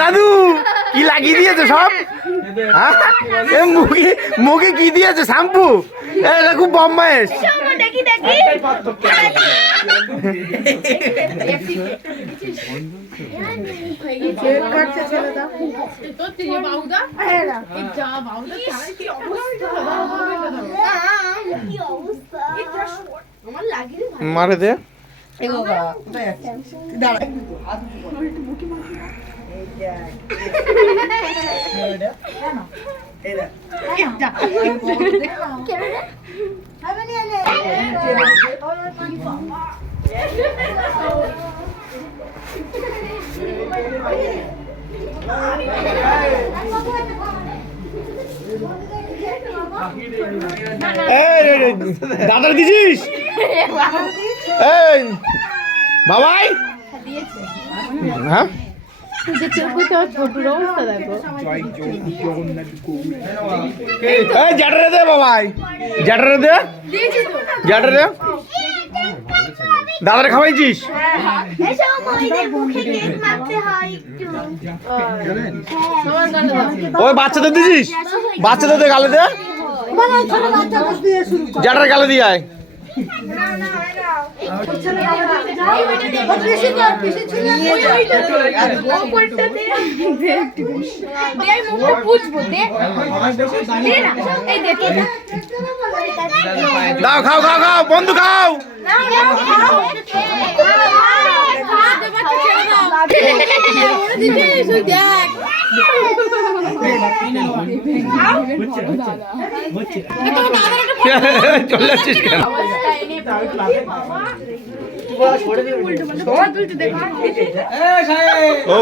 দাদু কি লাগিয়ে দিয়েছে সব? মুখে কি দিয়েছে? শ্যাম্পু? এটা খুব বম্বায়েশ। মারে দে দাদার দিছিস? বাবাই হ্যাঁ জ্যাঠারে দে বাবাই, জ্যাঠারে দে, জ্যাঠারে দে। দাদারে খাওয়াইছিস? ওই বাচ্চাদের দিছিস? বাচ্চাদের গালে দে, জ্যাঠারে গালে দিয়ে আয়। দাও খাও খাও খাও বন্ধু খাও। চলে যাচ্ছিস কেন? ও